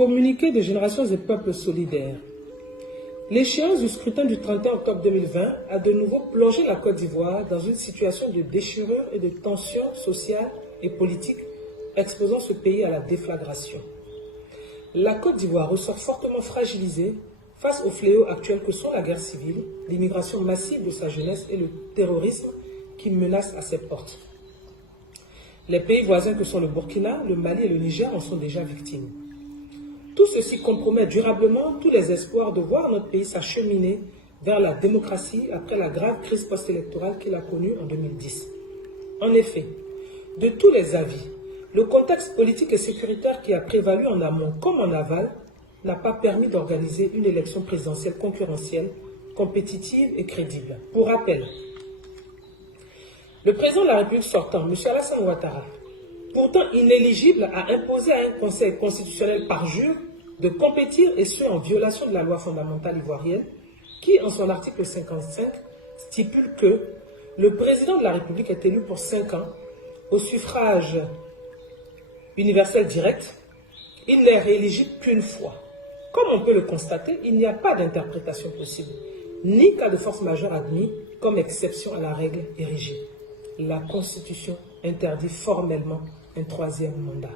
Communiqué des générations et peuples solidaires. L'échéance du scrutin du 31 octobre 2020 a de nouveau plongé la Côte d'Ivoire dans une situation de déchirure et de tension sociale et politique, exposant ce pays à la déflagration. La Côte d'Ivoire ressort fortement fragilisée face aux fléaux actuels que sont la guerre civile, l'immigration massive de sa jeunesse et le terrorisme qui menace à ses portes. Les pays voisins que sont le Burkina, le Mali et le Niger en sont déjà victimes. Tout ceci compromet durablement tous les espoirs de voir notre pays s'acheminer vers la démocratie après la grave crise post-électorale qu'il a connue en 2010. En effet, de tous les avis, le contexte politique et sécuritaire qui a prévalu en amont comme en aval n'a pas permis d'organiser une élection présidentielle concurrentielle, compétitive et crédible. Pour rappel, le président de la République sortant, M. Alassane Ouattara, pourtant inéligible, a imposé à un conseil constitutionnel parjure de compétir, et ce en violation de la loi fondamentale ivoirienne, qui, en son article 55, stipule que le président de la République est élu pour 5 ans au suffrage universel direct. Il n'est rééligible qu'une fois. Comme on peut le constater, il n'y a pas d'interprétation possible, ni cas de force majeure admis comme exception à la règle érigée. La Constitution interdit formellement un 3e mandat.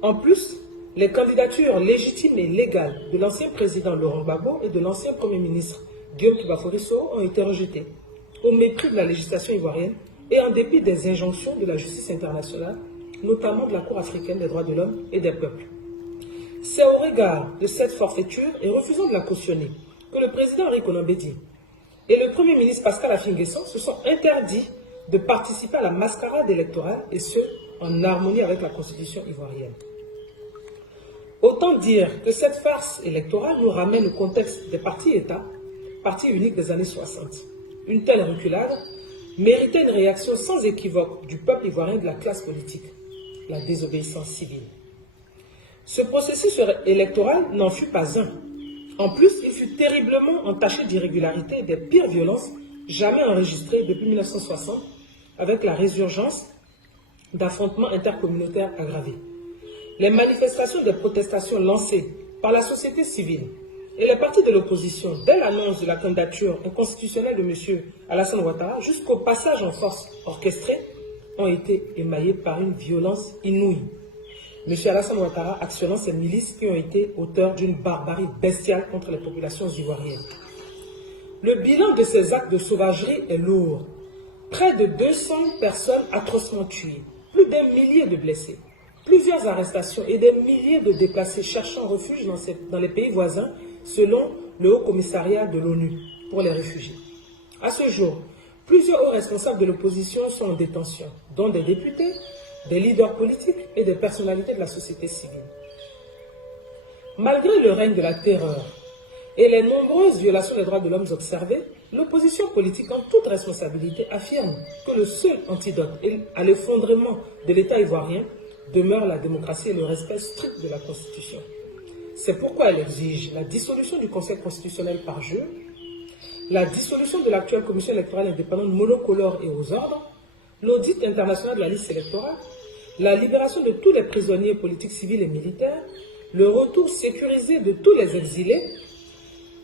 En plus, les candidatures légitimes et légales de l'ancien président Laurent Gbagbo et de l'ancien premier ministre Guillaume Touba Soro ont été rejetées, au mépris de la législation ivoirienne et en dépit des injonctions de la justice internationale, notamment de la Cour africaine des droits de l'homme et des peuples. C'est au regard de cette forfaiture et refusant de la cautionner que le président Henri Konan Bédié et le premier ministre Pascal Affi-N'Guessan se sont interdits de participer à la mascarade électorale, et ce, en harmonie avec la Constitution ivoirienne. Autant dire que cette farce électorale nous ramène au contexte des partis-États, partis uniques des années 60. Une telle reculade méritait une réaction sans équivoque du peuple ivoirien et de la classe politique, la désobéissance civile. Ce processus électoral n'en fut pas un. En plus, il fut terriblement entaché d'irrégularités et des pires violences jamais enregistrées depuis 1960, avec la résurgence d'affrontements intercommunautaires aggravés. Les manifestations de protestation lancées par la société civile et les partis de l'opposition dès l'annonce de la candidature inconstitutionnelle de M. Alassane Ouattara jusqu'au passage en force orchestré ont été émaillés par une violence inouïe. M. Alassane Ouattara actionnant ces milices qui ont été auteurs d'une barbarie bestiale contre les populations ivoiriennes. Le bilan de ces actes de sauvagerie est lourd. Près de 200 personnes atrocement tuées, plus d'1 millier de blessés, plusieurs arrestations et des milliers de déplacés cherchant refuge dans les pays voisins, selon le Haut Commissariat de l'ONU pour les réfugiés. À ce jour, plusieurs hauts responsables de l'opposition sont en détention, dont des députés, des leaders politiques et des personnalités de la société civile. Malgré le règne de la terreur et les nombreuses violations des droits de l'homme observées, l'opposition politique en toute responsabilité affirme que le seul antidote à l'effondrement de l'État ivoirien demeure la démocratie et le respect strict de la Constitution. C'est pourquoi elle exige la dissolution du Conseil constitutionnel par jeu, la dissolution de l'actuelle Commission électorale indépendante monocolore et aux ordres, l'audit international de la liste électorale, la libération de tous les prisonniers politiques civils et militaires, le retour sécurisé de tous les exilés,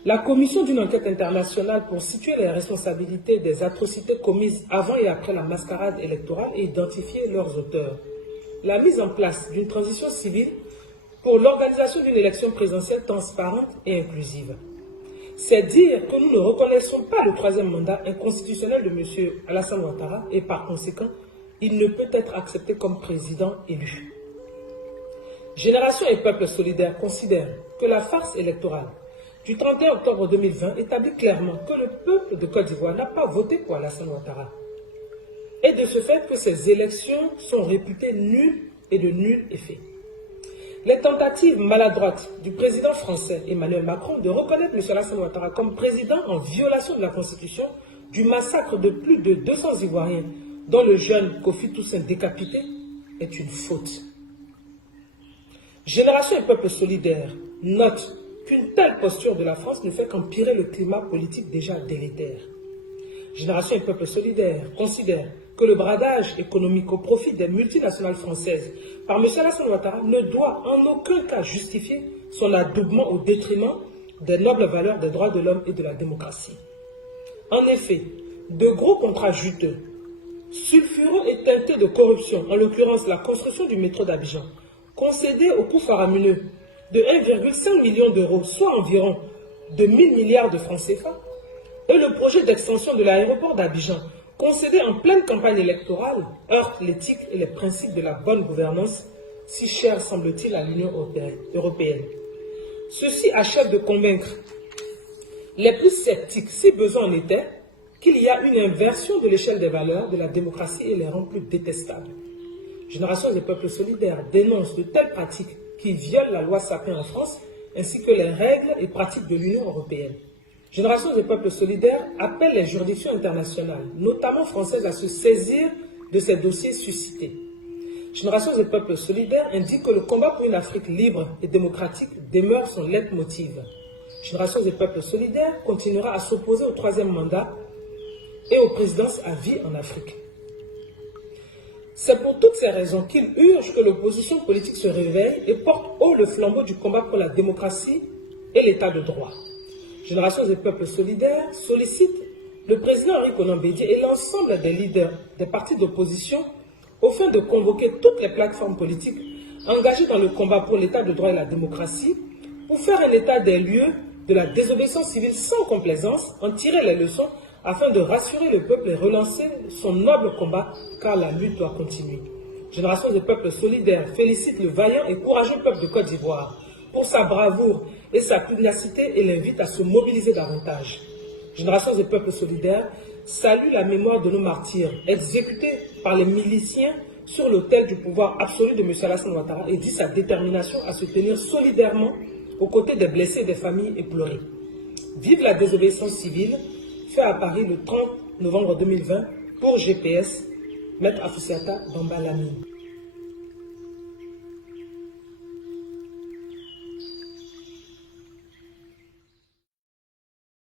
la commission d'une enquête internationale pour situer les responsabilités des atrocités commises avant et après la mascarade électorale et identifier leurs auteurs, la mise en place d'une transition civile pour l'organisation d'une élection présidentielle transparente et inclusive. C'est dire que nous ne reconnaissons pas le 3e mandat inconstitutionnel de M. Alassane Ouattara et par conséquent, il ne peut être accepté comme président élu. Génération et Peuple solidaires considèrent que la farce électorale du 31 octobre 2020 établit clairement que le peuple de Côte d'Ivoire n'a pas voté pour Alassane Ouattara. Et de ce fait que ces élections sont réputées nulles et de nul effet. Les tentatives maladroites du président français Emmanuel Macron de reconnaître M. Alassane Ouattara comme président en violation de la Constitution du massacre de plus de 200 Ivoiriens, dont le jeune Kofi Toussaint décapité, est une faute. Génération et Peuple solidaires note qu'une telle posture de la France ne fait qu'empirer le climat politique déjà délétère. Génération et Peuple solidaires considère que le bradage économique au profit des multinationales françaises par M. Alassane Ouattara ne doit en aucun cas justifier son adoubement au détriment des nobles valeurs des droits de l'homme et de la démocratie. En effet, de gros contrats juteux, sulfureux et teintés de corruption, en l'occurrence la construction du métro d'Abidjan, concédé au coût faramineux de 1,5 million d'euros, soit environ de 1000 milliards de francs CFA, et le projet d'extension de l'aéroport d'Abidjan, concédé en pleine campagne électorale, heurte l'éthique et les principes de la bonne gouvernance, si chers semble-t-il à l'Union européenne. Ceci achève de convaincre les plus sceptiques, si besoin en était, qu'il y a une inversion de l'échelle des valeurs de la démocratie et les rend plus détestables. Génération des peuples solidaires dénonce de telles pratiques qui violent la loi Sapin en France, ainsi que les règles et pratiques de l'Union européenne. Génération des peuples solidaires appelle les juridictions internationales, notamment françaises, à se saisir de ces dossiers suscités. Génération des peuples solidaires indique que le combat pour une Afrique libre et démocratique demeure son leitmotiv. Génération des peuples solidaires continuera à s'opposer au troisième mandat et aux présidences à vie en Afrique. C'est pour toutes ces raisons qu'il urge que l'opposition politique se réveille et porte haut le flambeau du combat pour la démocratie et l'état de droit. Génération des peuples solidaires sollicite le président Henri Konan Bédié et l'ensemble des leaders des partis d'opposition au fin de convoquer toutes les plateformes politiques engagées dans le combat pour l'état de droit et la démocratie pour faire un état des lieux de la désobéissance civile sans complaisance, en tirer les leçons afin de rassurer le peuple et relancer son noble combat, car la lutte doit continuer. Génération des peuples solidaires félicite le vaillant et courageux peuple de Côte d'Ivoire pour sa bravoure et sa pugnacité et l'invite à se mobiliser davantage. Génération des peuples solidaires salue la mémoire de nos martyrs exécutés par les miliciens sur l'autel du pouvoir absolu de M. Alassane Ouattara et dit sa détermination à se tenir solidairement aux côtés des blessés et des familles éplorées. Vive la désobéissance civile, fait à Paris le 30 novembre 2020 pour GPS, Maître Afoussiata Bamba Lamine.